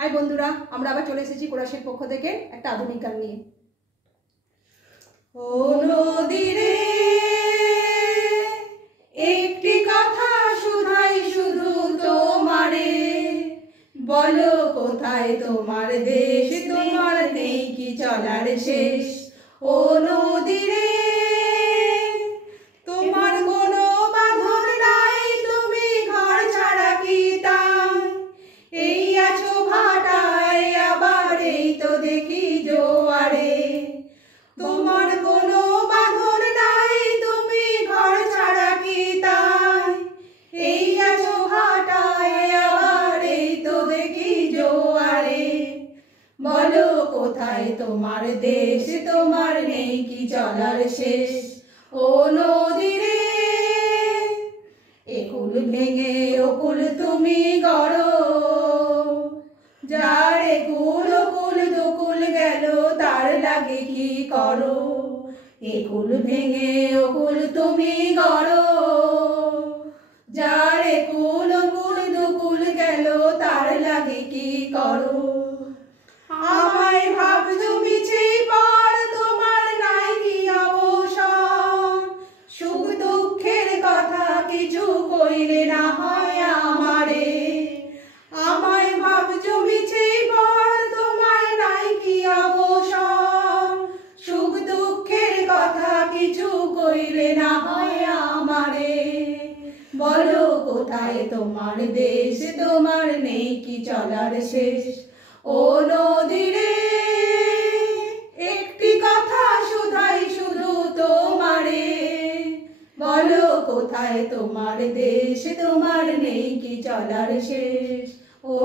High বন্ধুরা, আমরা আবার চলে এসেছি কোরাসের পক্ষ থেকে একটা আধুনিক গান নিয়ে। ও নদী রে, একটি কথা শুধাই শুধু তোমারে, বলো কোথায় তোমার দেশ, তোমার নেই কি চলার শেষ। ও নদী রে, তোমার কোনো বাঁধন নাই, তুমি ঘর ছাড়া কি তাই, এই আছো ভাটায় আবার এই তো দেখি জোয়ারে। তোমার কোনো বাঁধন নাই, তুমি ঘর ছাড়া কি তাই, এই আছো ভাটায় আবার এই তো দেখি জোয়ারে। বলো কোথায় তোমার দেশ, তোমার নেই কি চলার শেষ। ও নদী রে, একুল ভেঙে ওকুল তুমি গড়ো, যার একুল ওকুল দুকুল গেল তার লাগে কি করো। একুল ভেঙে ওকুল তুমি গড়ো, যার একুল ওকুল দুকুল গেল তার লাগে কি করো। আমায় ভাবছো মিছে পর, তোমার নাই কি অবসর, সুখ দুঃখের কথা কিছু কইলে না হয় আমারে। আমায় ভাবছো মিছে পর, তোমার নাই কি অবসর, সুখ দুঃখের কথা কিছু কইলে না হয় আমারে। বলো কোথায় তোমার দেশ, তোমার নেই কি চলার শেষ। ও নদী রে, একটি কথা শুধাই শুধু তোমারে, বলো কোথায় তোমার দেশ, তোমার নেই কি চলার শেষ। ও